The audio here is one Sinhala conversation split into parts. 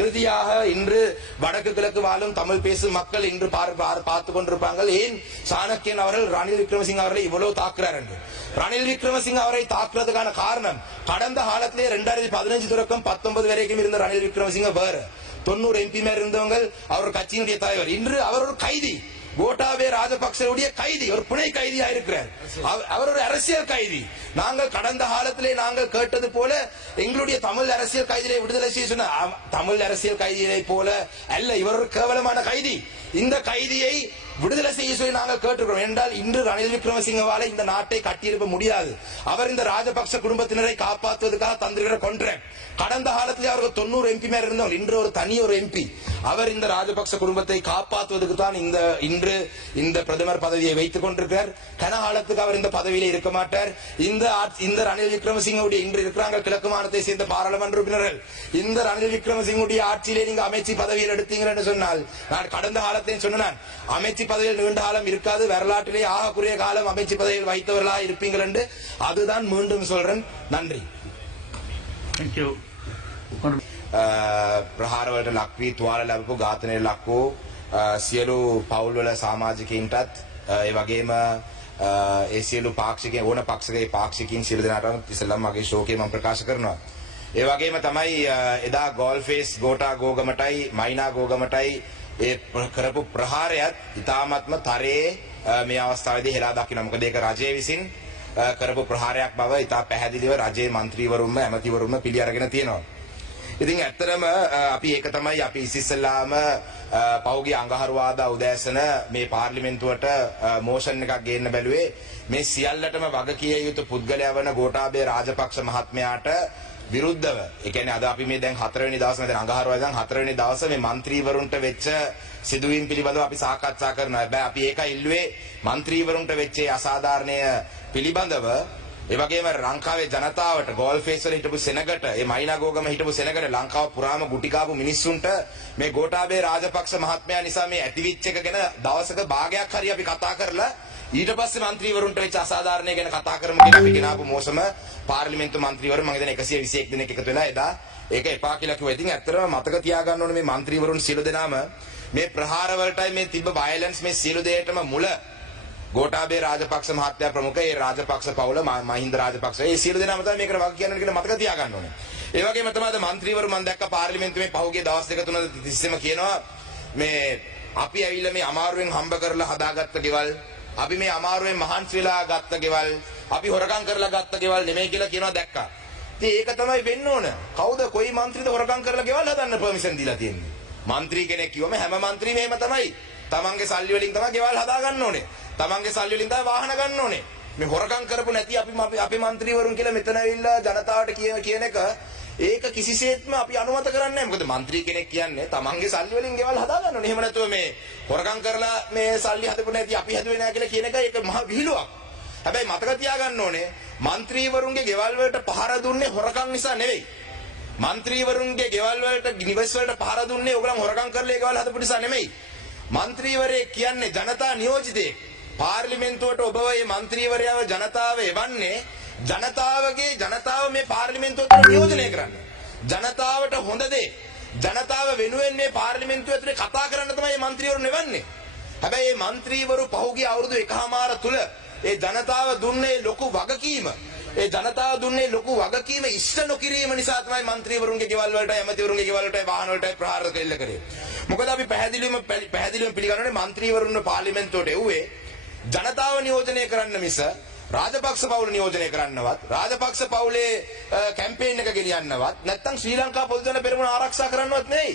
இறுதியாக இன்று வடக்கு கிழக்கு வாழும் தமிழ் பேசும் மக்கள் இன்று பார்த்து கொண்டிருப்பார்கள் ஏன் சாணக்கியன் அவர்கள் ரணில் விக்ரமசிங்க அவர்களை இவ்வளவு தாக்குறார் என்று. ரணில் விக்ரமசிங்க அவரை தாக்குறதுக்கான காரணம் கடந்த காலத்திலே 2015 தொடக்கம் 19 வரைக்கும் இருந்த ரணில் விக்ரமசிங்க வேற 90 MP மேல் இருந்தவங்க அவர் கட்சியினுடைய தலைவர். இன்று அவர் ஒரு கைதி, கோட்டாபய ராஜபக்சவுடைய கைதி, ஒரு புனை கைதியா இருக்கிறார். அவர் ஒரு அரசியல் கைதி. நாங்கள் கடந்த காலத்திலே நாங்கள் கேட்டது போல எங்களுடைய தமிழ் அரசியல் கைதியை விடுதலை செய்ய சொன்ன தமிழ் அரசியல் கைதியை போல அல்ல, இவர் ஒரு கேவலமான கைதி. இந்த கைதியை விடுதலை செய்ய சொல்லி நாங்கள் கேட்டுக்கிறோம். என்றால் இன்று ரணில் விக்ரமசிங்கவால இந்த நாட்டை கட்டியிருக்க முடியாது. அவர் இந்த ராஜபக்ச குடும்பத்தினரை காப்பாற்றுவதற்காக தந்திருக்கிற கொன்றாக்ட். கடந்த காலத்தில் அவர்கள் 90 MP மேல இருந்தவர், இன்று ஒரு தனி ஒரு MP. அவர் இந்த ராஜபக்ச குடும்பத்தை காப்பாற்றுவதற்கு தான் இன்று இந்த பிரதமர் பதவியை வைத்துக் கொண்டிருக்கிறார். கனகாலத்துக்கு அவர் இந்த பதவியிலே இருக்க மாட்டார். இந்த ரணில் விக்ரமசிங்கவுடைய இன்று இருக்கிறாங்க கிழக்கு மாநிலத்தை சேர்ந்த பாராளுமன்ற உறுப்பினர்கள், இந்த ரணில் விக்ரமசிங்கவுடைய ஆட்சியிலே நீங்க அமைச்சு பதவியில் எடுத்தீங்கன்னு சொன்னால், நான் கடந்த காலத்தையும் சொன்னேன், அமைச்சு பதவியில் நீண்ட காலம் இருக்காது, வரலாற்றிலே ஆகக்கூடிய காலம் அமைச்சு பதவியில் வைத்தவர்களா இருப்பீங்கள் என்று அதுதான் மீண்டும் சொல்றேன். நன்றி. ප්‍රහාරවලට ලක්වී තුවාල ලැබපු ඝාතනයට ලක් වූ සියලු පවුල්වල සමාජිකයින්ටත් ඒ වගේම ඒ සියලු පාක්ෂිකයන් ඕන පක්ෂයේ පාක්ෂිකින් සියලු දෙනාටම ඉස්සෙල්ලාම මගේ ශෝකය මම ප්‍රකාශ කරනවා. ඒ වගේම තමයි එදා ගෝල්ෆේස් ගෝටා ගෝගමටයි මයිනා ගෝගමටයි ඒ කරපු ප්‍රහාරයත් ඉතාමත්ම තරයේ මේ අවස්ථාවේදී හෙලා දකින්න. මොකද ඒක රජය විසින් කරපු ප්‍රහාරයක් බව ඉතා පැහැදිලිව රජයේ മന്ത്രിවරුන්ම ඇමතිවරුන්ම පිළි අරගෙන තියෙනවා. ඉතින් ඇත්තටම අපි ඒක තමයි අපි ඉස්සෙල්ලාම පෞගේ අඟහරුවාදා උදෑසන මේ පාර්ලිමේන්තුවට මෝෂන් එකක් ගේන්න බැලුවේ මේ සියල්ලටම වග කිය යුතු පුද්ගලයා වන ගෝඨාභය රාජපක්ෂ මහත්මයාට විරුද්ධව. ඒ කියන්නේ අද අපි මේ දැන් 4 වෙනි දවසේ දැන් අඟහරුවාදා දැන් 4 වෙනි දවසේ මේ മന്ത്രിවරුන්ට වෙච්ච සිදුවීම් පිළිබඳව අපි සාකච්ඡා කරනවා. හැබැයි අපි ඒකයි ඉල්ලුවේ മന്ത്രിවරුන්ට වෙච්ච අසාධාරණය පිළිබඳව ඒ වගේම ලංකාවේ ජනතාවට ගෝල්ෆේස් වල හිටපු සෙනගට ඒ මයිනා ගෝගම හිටපු සෙනගට ලංකාව පුරාම ගුටි කාපු මිනිස්සුන්ට මේ ගෝඨාභය රාජපක්ෂ මහත්මයා නිසා මේ ඇතිවිච් එක ගැන දවසක භාගයක් හරි අපි කතා කරලා ඊට පස්සේ മന്ത്രിවරුන්ට වෙච්ච අසාධාරණය ගැන කතා කරමු කියලා අපි ගෙනාවු මෝසම පාර්ලිමේන්තු මන්ත්‍රීවරු මම හිතන්නේ 121 දෙනෙක් එකතු වෙලා එදා ඒක එපා කියලා කිව්වා. ඉතින් ඇත්තටම මතක තියාගන්න ඕනේ මේ മന്ത്രിවරුන් සියලු දෙනාම මේ ප්‍රහාර වලටයි මේ තිබ්බ වයලන්ස් මේ සියලු දෙයකටම මුල ගෝඨාභය රාජපක්ෂ මහත්තයා ප්‍රමුඛ ඒ රාජපක්ෂ පවුල මහින්ද රාජපක්ෂ ඒ සියලු දෙනාම තමයි මේකට වග කියන්න කියලා මතක තියාගන්න ඕනේ. ඒ වගේම තමයි മന്ത്രിවරු මම දැක්ක පාර්ලිමේන්තුවේ පහුගිය දවස් දෙක තුන තිස්සේම කියනවා මේ අපි ඇවිල්ලා මේ අමාරුවෙන් හම්බ කරලා හදාගත්ත ගෙවල්, අපි මේ අමාරුවෙන් මහන්සි වෙලා ගත්ත ගෙවල්, අපි හොරකම් කරලා ගත්ත ගෙවල් නෙමෙයි කියලා කියනවා දැක්කා. ඉතින් ඒක තමයි වෙන්න ඕන. කවුද කොයි മന്ത്രിද හොරකම් කරලා ගෙවල් හදන්න පර්මිෂන් දීලා තියෙන්නේ? മന്ത്രി කෙනෙක් කිව්වම හැම മന്ത്രിම එහෙම තමයි. තමන්ගේ සල්ලි වලින් තමයි ගෙවල් හදා ගන්න ඕනේ. තමන්ගේ සල්ලි වලින් තමයි වාහන ගන්න ඕනේ. මේ හොරකම් කරපු නැති අපි മന്ത്രിවරුන් කියලා මෙතන ඇවිල්ලා ජනතාවට කියන එක ඒක කිසිසේත්ම අපි අනුමත කරන්නේ නැහැ. මොකද മന്ത്രി කෙනෙක් කියන්නේ තමන්ගේ සල්ලි වලින් ගෙවල් හදා ගන්න ඕනේ. එහෙම නැතුව මේ හොරකම් කරලා මේ සල්ලි හදපු නැති අපි හදුවේ නැහැ කියලා කියන එක ඒක මහ විහිළුවක්. හැබැයි මතක තියාගන්න ඕනේ മന്ത്രിවරුන්ගේ ගෙවල් වලට පහර දුන්නේ හොරකම් නිසා නෙවෙයි. മന്ത്രിවරුන්ගේ ගෙවල් වලට නිවස් වලට පහර දුන්නේ ඕගොල්ලන් හොරකම් කරලා ඒ ගෙවල් හදපු නිසා නෙවෙයි. മന്ത്രിවරයෙක් කියන්නේ ජනතා නියෝජිතයෙක්. පාර්ලිමේන්තුවට ඔබ මේ മന്ത്രിවරයව ජනතාව එවන්නේ ජනතාව මේ පාර්ලිමේන්තුවට නියෝජනය කරන්න. ජනතාවට හොඳ දේ ජනතාව වෙනුවෙන් මේ පාර්ලිමේන්තුව ඇතුලේ කතා කරන්න තමයි මේ മന്ത്രിවරුන් එවන්නේ. හැබැයි මේ മന്ത്രിවරු පහුගිය අවුරුදු එකහමාර තුල ඒ ජනතාව දුන්නේ ලොකු වගකීම. ඒ ජනතාව දුන්නේ ලොකු වගකීම ඉෂ්ට නොකිරීම නිසා තමයි മന്ത്രിවරුන්ගේ ගෙවල් වලට ඇමතිවරුන්ගේ ගෙවල් වලට වාහන වලට ප්‍රහාර කෙල්ල කරේ. මොකද අපි පැහැදිලිවම පිළිගන්නනේ മന്ത്രിවරුන්ව පාර්ලිමේන්තුවට එව්වේ ජනතාව නියෝජනය කරන්න මිස රාජපක්ෂ පවුල නියෝජනය කරන්නවත් රාජපක්ෂ පවුලේ කැම්පේන් එක ගෙනියන්නවත් නැත්නම් ශ්‍රී ලංකා පොදු ජන පෙරමුණ ආරක්ෂා කරන්නවත් නෙවෙයි.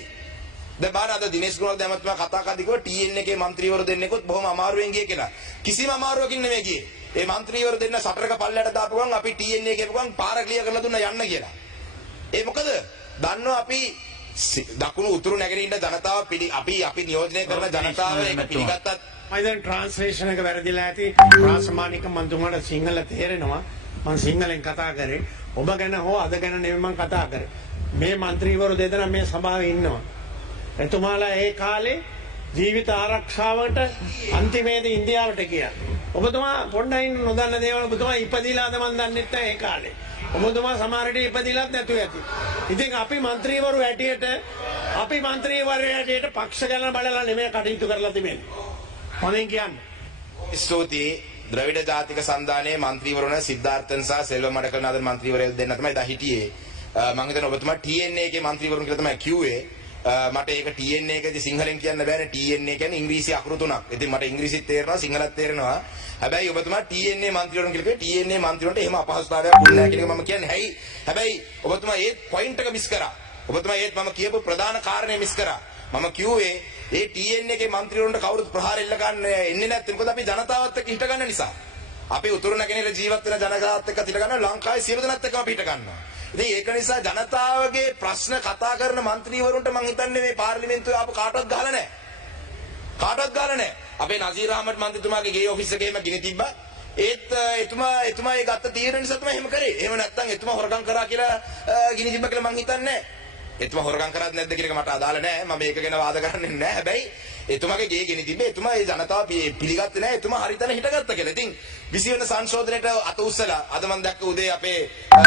දැන් බාර අද දිනේෂ් ගුණවර්ධන ඇමතුමා කතා කරද්දී කිව්වා TN එකේ മന്ത്രിවරු දෙන්නෙකුත් බොහොම අමාරුවෙන් ගියේ කියලා. කිසිම අමාරුවකින් නෙමෙයි ගියේ. ඒ മന്ത്രിවරු දෙන්න සටරක පල්ලයට දාපු ගමන් අපි TN එකේ ගමන් පාර ක්ලියර් කරලා දුන්නා යන්න කියලා. ඒ මොකද? දන්නවා අපි දකුණු උතුරු නැගෙනහිර ජනතාව අපි නියෝජනය කරන ජනතාව ඒක පිළිගත්තත් මම දැන් ට්‍රාන්ස්ලේෂන් එක වැරදිලා ඇති. රාසමානික මන්තුමාට සිංහල තේරෙනවා. මම සිංහලෙන් කතා කරේ. ඔබ ගැන හෝ අද ගැන නෙමෙයි මම කතා කරේ. මේ മന്ത്രിවරු දෙදෙනා මේ සභාවේ ඉන්නවා. එතුමාලා ඒ කාලේ ජීවිත ආරක්ෂාවට අන්තිමේදී ඉන්දියාවට ගියා. ඔබතුමා පොඩ්ඩයි නොදන්න දේවල් ඔබතුමා ඉපදිලාද මන් දන්නෙත් නැහැ ඒ කාලේ. ඔබතුමා සමහරට ඉපදිලත් නැතුව ඇති. ඉතින් අපි മന്ത്രിවරු හැටියට පක්ෂ ගැන බලලා නෙමෙයි කටයුතු කරලා තිබෙන්නේ. හොඳින් කියන්නේ. ස්තුතියි ද්‍රවිඩ ජාතික සන්ධානයේ മന്ത്രിවරුන් සිද්ධාර්ථන් සහ සෙල්වම් මඩකලනාදන් മന്ത്രിවරයෝ දෙන්න තමයි දා හිටියේ. මම හිතනවා ඔබතුමා TNA එකේ മന്ത്രിවරුන් කියලා තමයි කිව්වේ. මට ඒක TNA එකදී සිංහලෙන් කියන්න බෑනේ. TNA කියන්නේ ඉංග්‍රීසි අකුරු තුනක්. ඉතින් මට ඉංග්‍රීසිත් තේරෙනවා සිංහලත් තේරෙනවා. හැබැයි ඔබතුමා TNA മന്ത്രിවරුන් කියලා කිව්වේ TNA മന്ത്രിවරුන්ට එහෙම අපහසුතාවයක් දුන්නේ නැහැ කියන එක මම කියන්නේ. හැබැයි ඔබතුමා ඒ පොයින්ට් එක මිස් කරා. ඔබතුමා ඒත් මම කියපු ප්‍රධාන කාරණේ මිස් කරා. මම කිව්වේ ඒ TNA එකේ മന്ത്രിවරුන්ට කවුරුත් ප්‍රහාර එල්ල ගන්න එන්නේ නැත්නම් මොකද අපි ජනතාවත් එක්ක හිට ගන්න නිසා. අපි උතුරු නැගෙනහිර ජීවත් වෙන ජනතාවත් එක්ක හිට ගන්නවා. ලංකාවේ සියලු දෙනාත් එක්කම අපි හිට ගන්නවා. ඉතින් ඒක නිසා ජනතාවගේ ප්‍රශ්න කතා කරන മന്ത്രിවරුන්ට මම හිතන්නේ මේ පාර්ලිමේන්තුවේ ආපු කාටවත් ගහලා නැහැ. කාටවත් ගහලා නැහැ. අපේ නසීර් අහමඩ් මන්ත්‍රීතුමාගේ ගේ ඔෆිස් එකේම ගිනි තිබ්බා. ඒත් එතුමා ඒ ගත්ත තීරණ නිසා තමයි එහෙම කරේ. එහෙම නැත්නම් එතුමා හොරගම් කරා කියලා ගිනි තිබ්බා කියලා මං හිතන්නේ නැහැ. එතුමා හොරගම් කරාද නැද්ද කියන එක මට අදාළ නැහැ. මම මේක ගැන වාද කරන්නේ නැහැ. හැබැයි එතුමාගේ ගේ ගෙනි තිබ්බේ එතුමා ඒ ජනතාව පිළිගත්තේ නැහැ. එතුමා හරිතන හිටගත්තා කියලා. ඉතින් 20 වෙනි සංශෝධනයට අත උස්සලා අද මම දැක්ක උදේ අපේ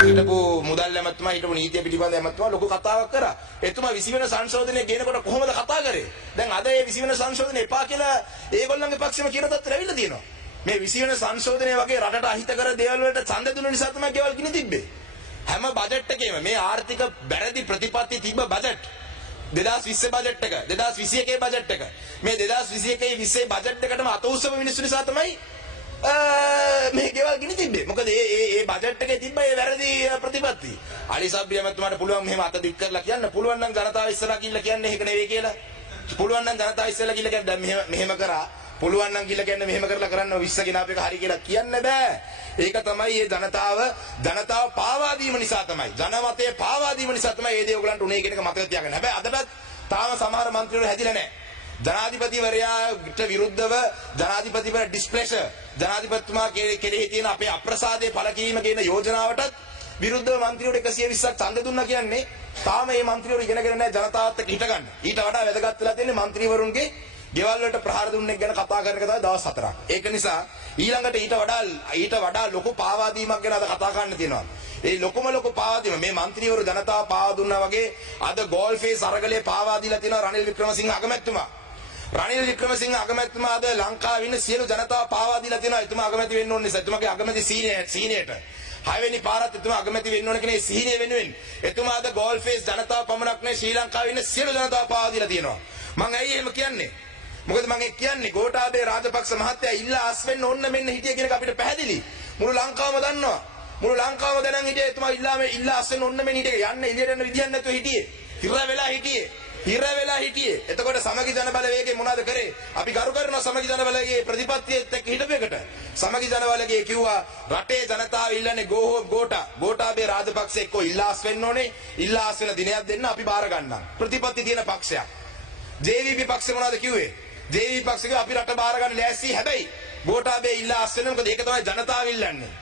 හිටපු මුදල් ඇමතුමා හිටපු නීතිය පිළිබඳ ඇමතුමා ලොකු කතාවක් කරා. එතුමා 20 වෙනි සංශෝධනය ගේනකොට කොහොමද කතා කරේ? දැන් අද මේ 20 වෙනි සංශෝධනය එපා කියලා ඒගොල්ලන්ගේ පක්ෂෙම කියන තත්ත්වයට ඇවිල්ලා තියෙනවා. මේ 20 වෙනි සංශෝධනය වගේ රටට අහිත කර දේවල් වලට ඡන්ද දුන්න නිසා තමයි ගෙවල් ගිනි තිබ්බේ. හැම බජට් එකේම මේ ආර්ථික බැරදි ප්‍රතිපත්ති තිබ්බ බජට් 2020 බජට් එක 2021 බජට් එක මේ 2021 20 බජට් එකටම අත උස්සපු මිනිස්සු නිසා තමයි මේ ගෙවල් ගිනි තිබ්බේ. මොකද ඒ බජට් එකේ තිබ්බ ඒ වැරදි ප්‍රතිපත්ති. අලි සබ්බිය මතුමාට පුළුවන් මෙහෙම අත දික් කරලා කියන්න. පුළුවන් නම් ජනතාව ඉස්සරහා ගිහිල්ලා කියන්න ඒක නෙවෙයි කියලා. පුළුවන් නම් ජනතාව ඉස්සරහා ගිහිල්ලා කියන්න දැන් මෙහෙම කරා. පුළුවන් නම් ගිහිල්ලා කියන්න මෙහෙම කරලා කරන්න 20 ගෙනාපු එක හරි කියලා කියන්න බෑ. ඒක තමයි මේ ජනතාව පාවා දීම නිසා තමයි. ජනමතය පාවා දීම නිසා තමයි මේ දේ ඔයගලන්ට උනේ කියන එක මතක තියාගන්න. හැබැයි අදටත් තාම සමහර മന്ത്രിවරු හැදිලා නැහැ. ජනාධිපතිවරයාට විරුද්ධව ජනාධිපතිවර ඩිස්ප්ලෙෂර් ජනාධිපතිතුමා කෙරෙහි තියෙන අපේ අප්‍රසාදයේ පළකිරීම කියන යෝජනාවටත් විරුද්ධව മന്ത്രിවරු 120ක් ඡන්ද දුන්නා කියන්නේ තාම මේ මන්ත්‍රීවරු ඉගෙනගෙන නැහැ ජනතාවත් එක්ක හිට ගන්න. ඊට වඩා වැදගත් වෙලා තියෙන්නේ മന്ത്രിවරුන්ගේ ගෙවල් වලට ප්‍රහාර දුන්නෙක් ගැන කතා කරන එක තමයි දවස් 4ක්. ඒක නිසා ඊළඟට ඊට වඩා ලොකු පාවා දීමක් ගැන අද කතා කරන්න තියෙනවා. ඒ ලොකු පාවා දීම මේ മന്ത്രിවරු ජනතාව පාවා දුන්නා වගේ අද ගෝල්ෆේස් අරගලේ පාවා දීලා තියෙනවා රනිල් වික්‍රමසිංහ අගමැතිතුමා. රනිල් වික්‍රමසිංහ අගමැතිතුමා අද ලංකාවේ ඉන්න සියලු ජනතාව පාවා දීලා තියෙනවා. එතුමා අගමැති වෙන්න ඕනේ නිසා. එතුමාගේ අගමැති සීනියට 6 වෙනි පාරත් එතුමා අගමැති වෙන්න ඕන කෙනේ සීනිය වෙනුවෙන්. එතුමා අද ගෝල්ෆේස් ජනතාව පමණක් නෙවෙයි ශ්‍රී ලංකාවේ ඉන්න සියලු ජනතාව පාවා දීලා තියෙනවා. මම ඇයි එහෙම කියන්නේ? මොකද මම කියන්නේ ගෝඨාභය රාජපක්ෂ මහත්තයා ඉල්ලා අස් වෙන්න ඕන්න මෙන්න හිටිය කියන එක අපිට පැහැදිලි. මුළු ලංකාවම දන්නවා. මුළු ලංකාවම දැනන් හිටියේ එතුමා ඉල්ලා අස් වෙන්න ඕන්න මෙන්න හිටියේ. යන්න එළියට යන්න විදියක් නැතුව හිටියේ. හිර වෙලා හිටියේ. එතකොට සමගි ජන බලවේගය මොනවද කරේ? අපි ගරු කරනවා සමගි ජන බලවේගයේ ප්‍රතිපත්තියත් එක්ක හිටපු එකට. සමගි ජන බලවේගය කිව්වා රටේ ජනතාව ඉල්ලන්නේ ගෝඨාභය රාජපක්ෂ එක්ක ඉල්ලා අස් වෙන්න ඕනේ. ඉල්ලා අස් වෙන දිනයක් දෙන්න අපි බාර ගන්නම්. ප්‍රතිපත්ති තියෙන පක්ෂයක්. JVP පක්ෂ මොනවද කිව්වේ? JVP පක්ෂ කිව්වා අපි රට බාර ගන්න ලෑස්ති. හැබැයි ගෝඨාභය ඉල්ලා අස් වෙන්න මොකද ඒක තමයි ජනතාව ඉල්ලන්නේ.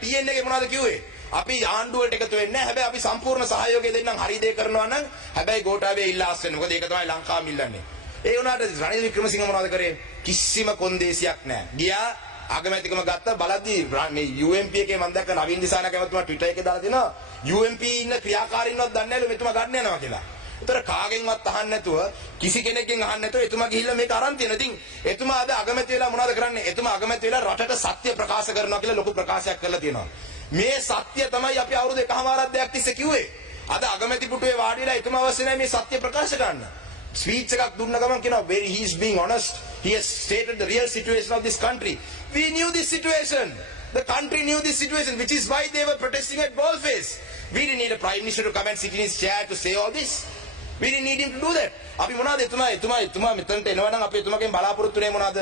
TNA එකේ මොනවද කිව්වේ? අපි ආණ්ඩුවට එකතු වෙන්නේ නැහැ. හැබැයි අපි සම්පූර්ණ සහයෝගය දෙන්නම් හරි දේ කරනවා නම්. හැබැයි ගෝඨාභය ඉල්ලා අස් වෙන්න. මොකද ඒක තමයි ලංකාවම ඉල්ලන්නේ. ඒ වුණාට රනිල් වික්‍රමසිංහ මොනවද කරේ? කිසිම කොන්දේසියක් නැහැ. ගියා අගමැතිකම ගත්ත බලද්දී මේ UMP එකේ මම දැක්ක නවීන් දිසානායක මහත්මයා Twitter එකේ දාලා තිනවා UMP ඉන්න ක්‍රියාකාරීන්වත් දන්නේ නැලු මෙතුමා ගන්න යනවා කියලා. ඒතර කාගෙන්වත් අහන්න නැතුව කිසි කෙනෙක්ගෙන් අහන්න නැතුව එතුමා ගිහිල්ලා මේක අරන් තියෙන. ඉතින් එතුමා අද අගමැති වෙලා මොනවද කරන්නේ? එතුමා අගමැති වෙලා රටට සත්‍ය ප්‍රකාශ කරනවා කියලා ලොකු ප්‍රකාශයක් කරලා තියෙනවා. මේ සත්‍ය තමයි අපි අවුරුදු 1කමාරක් දෙයක් තිස්සේ කිව්වේ. අද අගමැති පුටුවේ වාඩි වෙලා එතුමා අවශ්‍ය නැහැ මේ සත්‍ය ප්‍රකාශ කරන්න. ස්පීච් එකක් දුන්න ගමන් කියනවා very he is being honest. He has stated the real situation of this country. We knew this situation. The country knew this situation, which is why they were protesting at Ballface. We didn't need a prime minister to come and sit in his chair to say all this. We didn't need him to do that. අපි මොනවද එතුමා මෙතනට එනවා නම් අපි එතුමාගෙන් බලාපොරොත්තු වෙන්නේ මොනවද?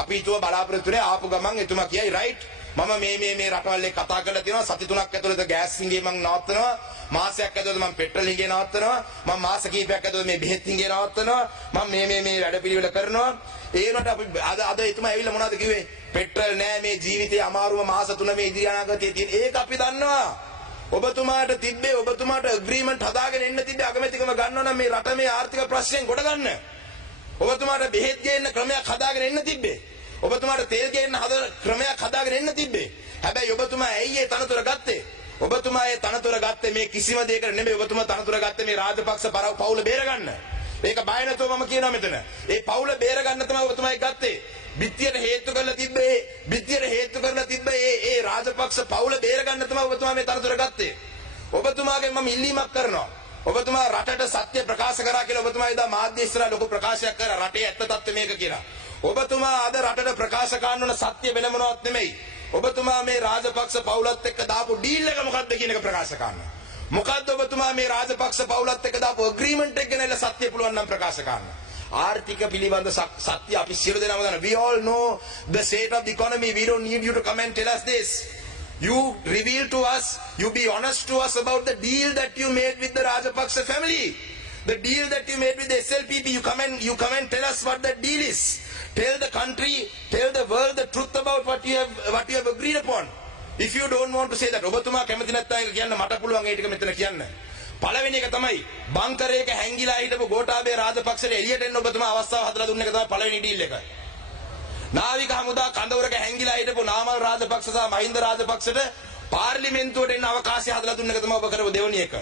අපි ඊටව බලාපොරොත්තු වෙන්නේ ආපු ගමන් එතුමා කියයි right මම මේ රටවල් එක්ක කතා කරලා තියෙනවා සති 3ක් ඇතුළත ගෑස් හිඟේ මම නවත්තනවා මාසයක් ඇතුළත මම පෙට්‍රල් හිඟේ නවත්තනවා මම මාස කිහිපයක් ඇතුළත මේ බෙහෙත් හිඟේ නවත්තනවා මම මේ වැඩපිළිවෙල කරනවා ඒ වුණාට අපි අද එතුමා ඇවිල්ලා මොනවද කිව්වේ පෙට්‍රල් නෑ මේ ජීවිතේ අමාරුම මාස 3 මේ ඉදිරි අනාගතයේ තියෙන ඒක අපි දන්නවා ඔබතුමාට ඇග්‍රීමන්ට් හදාගෙන එන්න තිබ්බේ අගමැතිකම ගන්නවා නම් මේ රට මේ ආර්ථික ප්‍රශ්නෙන් ගොඩ ගන්න. ඔබතුමාට බෙහෙත් ගේන්න ක්‍රමයක් හදාගෙන එන්න තිබ්බේ. ඔබතුමාට තෙල් ගේන්න ක්‍රමයක් හදාගෙන එන්න තිබ්බේ. හැබැයි ඔබතුමා ඇයි ඒ තනතුර ගත්තේ? ඔබතුමා ඒ තනතුර ගත්තේ මේ කිසිම දෙයකට නෙමෙයි. ඔබතුමා තනතුර ගත්තේ මේ රාජපක්ෂ පවුල බේරගන්න. ඒක බය නැතුව මම කියනවා මෙතන. ඒ පවුල බේරගන්න තමයි ඔබතුමා ඒක ගත්තේ. බිත්තියට හේතු කරලා තිබ්බේ ඒ රාජපක්ෂ පවුල බේරගන්න තමයි ඔබතුමා මේ තනතුර ගත්තේ. ඔබතුමාගෙන් මම ඉල්ලීමක් කරනවා. ඔබතුමා රටට සත්‍ය ප්‍රකාශ කරා කියලා ඔබතුමා එදා මාධ්‍ය ඉස්සරහා ලොකු ප්‍රකාශයක් කරා රටේ ඇත්ත තත්ත්වය මේක කියලා. ඔබතුමා අද රටට ප්‍රකාශ කරන්න ඕන සත්‍ය වෙන මොනවත් නෙමෙයි. ඔබතුමා මේ රාජපක්ෂ පවුලත් එක්ක දාපු ඩීල් එක මොකක්ද කියන එක ප්‍රකාශ කරන්න. මොකද්ද ඔබතුමා මේ රාජපක්ෂ පවුලත් එක්ක දාපු ඇග්‍රීමන්ට් එක ගැන සත්‍ය පුළුවන් නම් ප්‍රකාශ කරන්න. ආර්ථික පිළිබඳ සත්‍ය අපි සියලු දෙනාම දන්නවා. We all know the state of the economy. We don't need you to come and tell us this. You reveal to us, you be honest to us about the deal that you made with the Rajapaksa family. The deal that you made with the SLPP, you come and tell us what that deal is. Tell the country, tell the world the truth about what you have agreed upon. If you don't want to say that, ඔබතුමා කැමති නැත්නම් ඒක කියන්න මට පුළුවන් ඒ ටික මෙතන කියන්න. පළවෙනි එක තමයි බංකරයක හැංගිලා හිටපු ගෝඨාභය රාජපක්ෂට එළියට එන්න ඔබතුමා අවස්ථාව හදලා දුන්න එක තමයි පළවෙනි ඩීල් එක. නාවික හමුදා කඳවුරක හැංගිලා හිටපු නාමල් රාජපක්ෂ සහ මහින්ද රාජපක්ෂට පාර්ලිමේන්තුවට එන්න අවකාශය හදලා දුන්න එක තමයි ඔබ කරපු දෙවෙනි එක.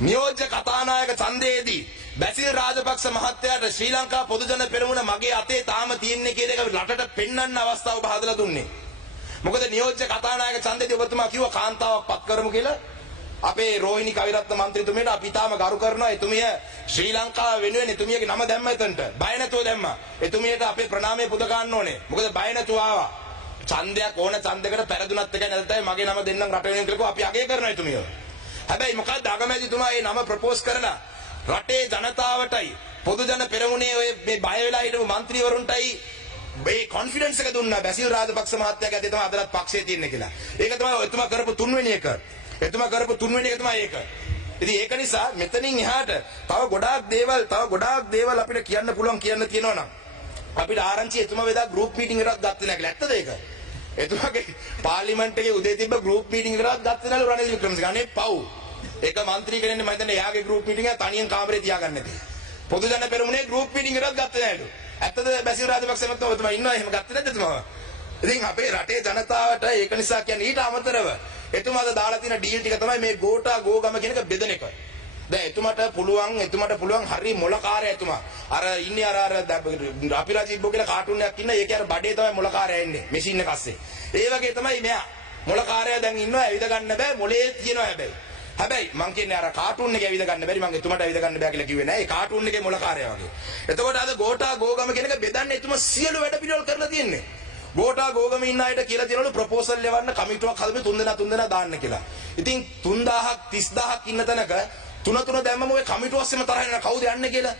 නියෝජ්‍ය කතානායක ඡන්දයේදී බැසිල් රාජපක්ෂ මහත්තයාට ශ්‍රී ලංකා පොදුජන පෙරමුණ මගේ අතේ තාම තියෙන්නේ කියන එක රටට පෙන්වන්න අවස්ථාව ඔබ හදලා දුන්නේ. මොකද නියෝජ්‍ය කතානායක ඡන්දයේදී ඔබතුමා කිව්වා කාන්තාවක් පත් කරමු කියලා. අපේ රෝහිණී කවිරත්න මන්ත්‍රීතුමියට අපි තාම ගරු කරනවා. එතුමිය ශ්‍රී ලංකාව වෙනුවෙන් එතුමියගේ නම දැම්ම එතනට. බය නැතුව දැම්මා. එතුමියට අපේ ප්‍රණාමය පුද ගන්න ඕනේ. මොකද බය නැතුව ආවා. ඡන්දයක් ඕන ඡන්දයකට පෙරදුනත් එකයි නැත්නම් මගේ නම දෙන්නම් රට වෙනුවෙන් කියලා අපි අගය කරනවා එතුමියව. හැබැයි මොකක්ද අගමැතිතුමා මේ නම ප්‍රොපෝස් කරලා රටේ ජනතාවටයි පොදු ජන පෙරමුණේ ඔය මේ බය වෙලා හිටපු മന്ത്രിවරුන්ටයි මේ කොන්ෆිඩන්ස් එක දුන්නා බැසිල් රාජපක්ෂ මහත්තයාගේ අතේ තමයි අදලත් පක්ෂයේ තියෙන්නේ කියලා. ඒක තමයි එතුමා කරපු තුන්වෙනි එක. එතුමා කරපු තුන්වෙනි එක තමයි ඒක. ඉතින් ඒක නිසා මෙතනින් එහාට තව ගොඩාක් දේවල් අපිට කියන්න පුළුවන් කියන්න තියෙනවා නම් අපිට ආරංචි එතුමා වේදා ගෲප් මීටින් එකක් ගත්තේ නැහැ කියලා. ඇත්තද ඒක? එතුමාගේ පාර්ලිමේන්තු එකේ උදේ තිබ්බ ගෲප් මීටින් එකක් ගත්තේ නැලු රනිල් වික්‍රමසිංහ. අනේ පව්. ඒක മന്ത്രി කෙනෙක් මම හිතන්නේ එයාගේ ගෲප් මීටින් එක තනියෙන් කාමරේ තියාගන්න නැති. පොදු ජන පෙරමුණේ ගෲප් මීටින් එකක් ගත්තේ නැලු. ඇත්තද බැසිල් රාජපක්ෂ මහත්මයා ඉන්නවා එහෙම ගත්තේ නැද්ද එතුමාව? ඉතින් අපේ රටේ ජනතාවට ඒක නිසා කියන්නේ ඊට අමතරව එතුමාද දාලා තියෙන ඩීල් ටික තමයි මේ ගෝඨා ගෝගම කියන එක බෙදෙන එක. දැන් එතුමාට පුළුවන් හරි මොලකාරය එතුමා. අර ඉන්නේ අර අපිරාජීබ්බෝ කියලා කාටුන් එකක් ඉන්න ඒකේ අර බඩේ තමයි මොලකාරය ඉන්නේ මැෂින් එක අස්සේ. ඒ වගේ තමයි මෙයා. මොලකාරය දැන් ඉන්නවා ඇවිද ගන්න බෑ මොලේ තියෙනවා හැබැයි මං කියන්නේ අර කාටුන් එකේ ඇවිද ගන්න බැරි මං එතුමාට ඇවිද ගන්න බෑ කියලා කිව්වේ නෑ. ඒ කාටුන් එකේ මොලකාරය වගේ. එතකොට අද ගෝඨා ගෝගම කියන එක බෙදන්න එතුමා සියලු වැඩ පිළිවෙල කරලා තියෙන්නේ. ගෝඨා ගෝගම ඉන්න අයට කියලා තියෙනවලු ප්‍රොපෝසල් ලෙවන්න කමිටුවක් හදපු 3 දෙනා දාන්න කියලා. ඉතින් 3000ක් 30000ක් ඉන්න තැනක තුන දැම්මම ඔය කමිටුව අස්සෙම තරහ යන කවුද යන්නේ කියලා.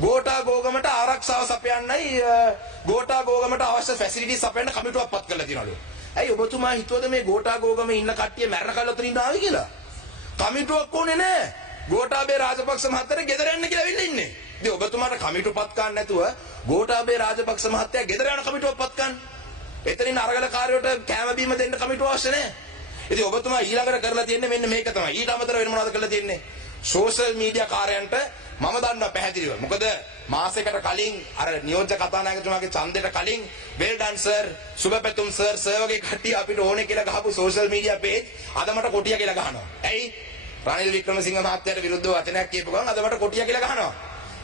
ගෝඨා ගෝගමට ආරක්ෂාව සපයන්නයි ගෝඨා ගෝගමට අවශ්‍ය ෆැසිලිටිස් සපයන්න කමිටුවක් පත් කරලා තියෙනවලු. ඇයි ඔබතුමා හිතුවද මේ ගෝඨා ගෝගමේ ඉන්න කට්ටිය මැරණ කල් උතරින් ආවේ කියලා? කමිටුවක් ඕනේ නෑ. ගෝඨාභය රාජපක්ෂ මහත්තයාට ගෙදර යන්න කියලා වෙන්න ඉන්නේ. ඉතින් ඔබතුමාට කමිටුව පත් ගන්න නැතුව ගෝඨාභය රාජපක්ෂ මහත්තයා ගෙදර යන කමිටුවක් පත් ගන්න. එතනින් අරගලකාරයෝට කැම බීම දෙන්න කමිටුව අවශ්‍ය නැහැ. ඉතින් ඔබතුමා ඊළඟට කරලා තියෙන්නේ මෙන්න මේක තමයි. ඊට අමතරව වෙන මොනවද කරලා තියෙන්නේ? සෝෂල් මීඩියා කාර්යයන්ට මම දන්නවා පැහැදිලිව. මොකද මාසයකට කලින් අර නියෝජ්‍ය කතානායකතුමාගේ ඡන්දෙට කලින් well done sir, සුබපැතුම් sir වගේ කට්ටිය අපිට ඕනේ කියලා ගහපු සෝෂල් මීඩියා පේජ් අද මට කොටියා කියලා ගහනවා. ඇයි? රනිල් වික්‍රමසිංහ මහත්තයාට විරුද්ධව වචනයක් කියපු ගමන් අද මට කොටියා කියලා ගහනවා.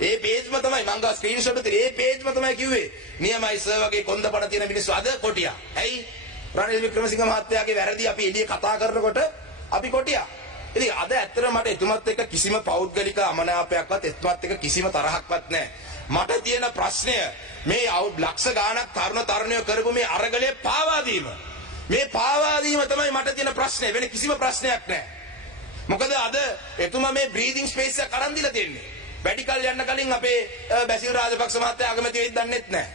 ඒ පේජ්ම තමයි මං ගා ස්ක්‍රීන්ෂොට් එකේ ඒ පේජ්ම තමයි කිව්වේ. නියමයි සර් වගේ කොන්දපණ තියෙන මිනිස්සු අද කොටියා. ඇයි? රනිල් වික්‍රමසිංහ මහත්තයාගේ වැරදි අපි එළිය කතා කරනකොට අපි කොටියා. ඉතින් අද ඇත්තටම මට එතුමත් එක්ක කිසිම පෞද්ගලික අමනාපයක්වත් එතුමත් එක්ක කිසිම තරහක්වත් නැහැ. මට තියෙන ප්‍රශ්නය මේ ලක්ෂ ගාණක් තරුණයෝ කරපු මේ අරගලයේ පාවා දීම. මේ පාවා දීම තමයි මට තියෙන ප්‍රශ්නේ. වෙන කිසිම ප්‍රශ්නයක් නැහැ. මොකද අද එතුමා මේ බ්‍රීතිං ස්පේස් එක අරන් දීලා තියෙන්නේ. වැඩි කල් යන්න කලින් අපේ බැසිල් රාජපක්ෂ මහත්තයා අගමැති වෙයිද දන්නෙත් නැහැ.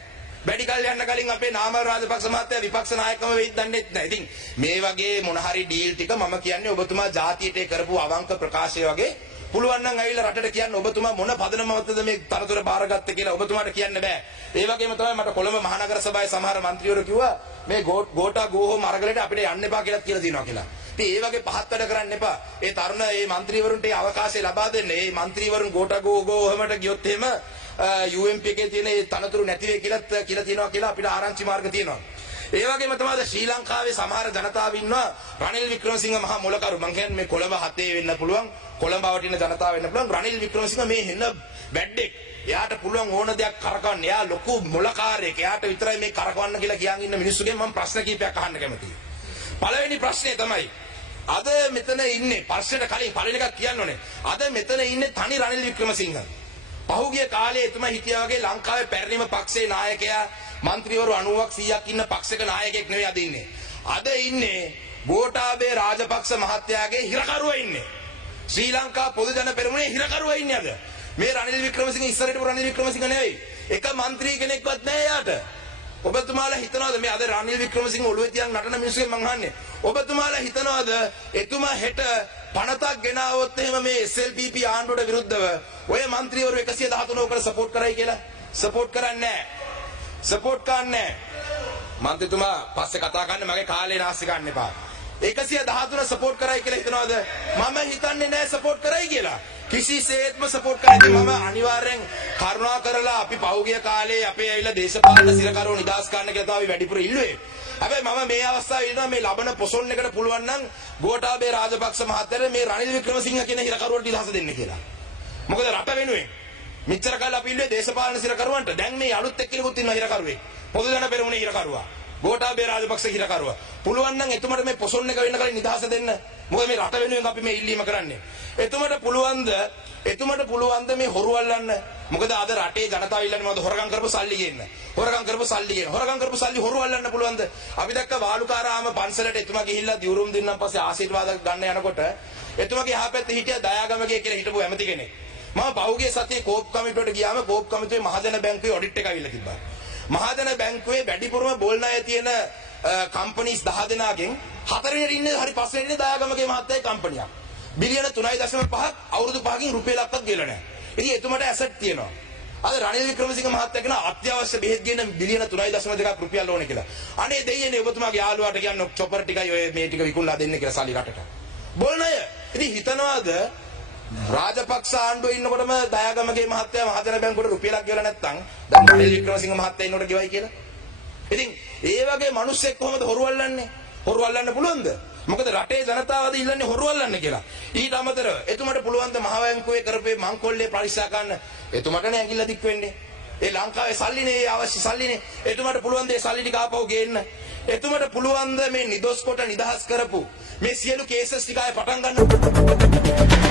වැඩි කල් යන්න කලින් අපේ නාමල් රාජපක්ෂ මහත්තයා විපක්ෂ නායකම වෙයිද දන්නෙත් නැහැ. ඉතින් මේ වගේ මොන හරි ඩීල් ටික මම කියන්නේ ඔබතුමා ජාතියට කරපු අවංක ප්‍රකාශය වගේ පුළුවන් නම් ඇවිල්ලා රටට කියන්න ඔබතුමා මොන පදනමවත්ද මේ තරතුර බාරගත්තේ කියලා ඔබතුමාට කියන්න බෑ. ඒ වගේම තමයි මට කොළඹ මහනගර සභාවේ සමහර മന്ത്രിවරු කිව්වා මේ ගෝඨා ගෝහෝ මරගලට අපිට යන්න එපා කියලා තියෙනවා කියලා. ඉතින් ඒ වගේ පහත් වැඩ කරන්න එපා. ඒ තරුණ මේ മന്ത്രിවරුන්ට ඒ අවකාශය ලබා දෙන්න. මේ മന്ത്രിවරුන් ගෝඨා ගෝහමට ගියොත් එහෙම UMP එකේ තියෙන ඒ තනතුරු නැති වෙයි කියලා තියෙනවා කියලා අපිට ආරංචි මාර්ග තියෙනවා. ඒ වගේම තමයි ශ්‍රී ලංකාවේ සමහර ජනතාව ඉන්නවා රනිල් වික්‍රමසිංහ මහා මොලකරු මං කියන්නේ මේ කොළඹ 7 වෙන්න පුළුවන් කොළඹ වටින ජනතාව වෙන්න පුළුවන් රනිල් වික්‍රමසිංහ මේ හෙන බැඩ්ඩෙක් එයාට පුළුවන් ඕන දෙයක් කරකවන්න එයා ලොකු මොලකාරයෙක් එයාට විතරයි මේ කරකවන්න කියලා කියන් ඉන්න මිනිස්සුගෙන් මම ප්‍රශ්න කීපයක් අහන්න කැමතියි පළවෙනි ප්‍රශ්නේ තමයි අද මෙතන ඉන්නේ ප්‍රශ්නෙට කලින් පළවෙනි එකක් කියන්න ඕනේ අද මෙතන ඉන්නේ තනි රනිල් වික්‍රමසිංහ පහුගිය කාලේ එතුමා හිටියා වගේ ලංකාවේ පැරණිම පක්ෂයේ නායකයා මන්ත්‍රීවරු 90ක් 100ක් ඉන්න පක්ෂයක නායකයෙක් නෙවෙයි අද ඉන්නේ. අද ඉන්නේ ගෝඨාභය රාජපක්ෂ මහත්තයාගේ හිරකරුවා ඉන්නේ. ශ්‍රී ලංකා පොදු ජන පෙරමුණේ හිරකරුවා ඉන්නේ අද. මේ රනිල් වික්‍රමසිංහ ඉස්සරහට රනිල් වික්‍රමසිංහ නෙවෙයි. එක මන්ත්‍රී කෙනෙක්වත් නැහැ යාට. ඔබතුමාලා හිතනවාද මේ අද රනිල් වික්‍රමසිංහ ඔළුවේ තියන් නටන මිනිස්සුගෙන් මං අහන්නේ. ඔබතුමාලා හිතනවාද එතුමා හෙට පනතක් ගෙනාවොත් එහෙම මේ SLPP ආණ්ඩුවට විරුද්ධව ඔය മന്ത്രിවරු 113 ඔකට සපෝට් කරයි කියලා? සපෝට් කරන්නේ නැහැ. සපෝට් කරන්නේ මන්ත්‍රීතුමා පස්සේ කතා කරන්න මගේ කාලේ නාස්ති ගන්න එපා 113 සපෝට් කරයි කියලා හිතනවාද මම හිතන්නේ නැහැ සපෝට් කරයි කියලා කිසිසේත්ම සපෝට් කරන්නේ මම අනිවාර්යෙන් කරුණා කරලා අපි පහුගිය කාලේ අපේ ඇවිල්ලා දේශපාලන සිරකරුවෝ නිදාස් ගන්න කියලා අපි වැඩිපුර ඉල්ලුවේ හැබැයි මම මේ අවස්ථාවේ ඉන්නවා මේ ලබන පොසොන් එකට පුළුවන් නම් ගෝඨාභය රාජපක්ෂ මහත්තයාට මේ රනිල් වික්‍රමසිංහ කියන හිරකරුවට නිදහස දෙන්න කියලා මොකද රට වෙනුවෙන් මෙච්චර කාලෙ අපි ඉල්ලුවේ දේශපාලන සිරකරුවන්ට දැන් මේ අලුත් එක්කෙනෙකුත් ඉන්නවා හිරකරුවෙක් පොදු ජන පෙරමුණේ හිරකරුවා ගෝඨාභය රාජපක්ෂ හිරකරුවා පුළුවන් නම් එතුමට මේ පොසොන් එක වෙන්න කලින් නිදහස දෙන්න මොකද මේ රට වෙනුවෙන් අපි මේ ඉල්ලීම කරන්නේ එතුමට පුළුවන්ද මේ හොරු අල්ලන්න මොකද අද රටේ ජනතාව ඉල්ලන්නේ මොකද හොරගම් කරපු සල්ලි ගේන්න හොරගම් කරපු සල්ලි හොරු අල්ලන්න පුළුවන්ද අපි දැක්ක වාලුකාරාම පන්සලට එතුමා ගිහිල්ලා දියුරුම් දෙන්නම් පස්සේ ආශිර්වාද ගන්න යනකොට එතුමාගේ යහපැත්තේ හිටිය දයාගමගේ කියලා හිටපු ඇමති කෙනෙක් මම පහුගිය සතියේ කෝප් කමිටුවට ගියාම කෝප් කමිටුවේ මහජන බැංකුවේ ඔඩිට් එක අවිල්ල තිබ්බා. මහජන බැංකුවේ වැඩිපුරම බෝල් ණය තියෙන කම්පනීස් 10 දෙනාගෙන් 4 වෙනියට ඉන්නේ හරි 5 වෙනියට දයාගමගේ මහත්තයාගේ කම්පනියක්. බිලියන 3.5ක් අවුරුදු 5කින් රුපියලක්වත් ගෙවලා නැහැ. ඉතින් එතුමාට ඇසට් තියෙනවා. අද රනිල් වික්‍රමසිංහ මහත්තයා කියන අත්‍යවශ්‍ය බෙහෙත් ගේන බිලියන 3.2ක් රුපියල් ඕනේ කියලා. අනේ දෙයියනේ ඔබතුමාගේ යාළුවාට කියන්න චොපර් ටිකයි ඔය මේ ටික විකුණලා දෙන්න කියලා සල්ලි රටට. බෝල් ණය. ඉතින් හිතනවාද රාජපක්ෂ ආණ්ඩුවේ ඉන්නකොටම දයාගමගේ මහත්තයා මහජන බැංකුවට රුපියලක් ගෙවලා නැත්නම් දැන් රනිල් වික්‍රමසිංහ මහත්තයා ඉන්නකොට ගෙවයි කියලා. ඉතින් ඒ වගේ මිනිස්සෙක් කොහොමද හොරු අල්ලන්නේ? හොරු අල්ලන්න පුළුවන්ද? මොකද රටේ ජනතාවද ඉල්ලන්නේ හොරු අල්ලන්න කියලා. ඊට අමතරව එතුමට පුළුවන් ද මහ බැංකුවේ කරපේ මංකොල්ලේ පරික්ෂා කරන්න. එතුමට නේ ඇඟිල්ල දික් වෙන්නේ. ඒ ලංකාවේ සල්ලිනේ අවශ්‍ය සල්ලිනේ. එතුමට පුළුවන් ද ඒ සල්ලි ටික ආපහු ගේන්න. එතුමට පුළුවන් ද මේ නිදොස් කොට නිදහස් කරපු මේ සියලු කේසස් ටික ආයේ පටන් ගන්න.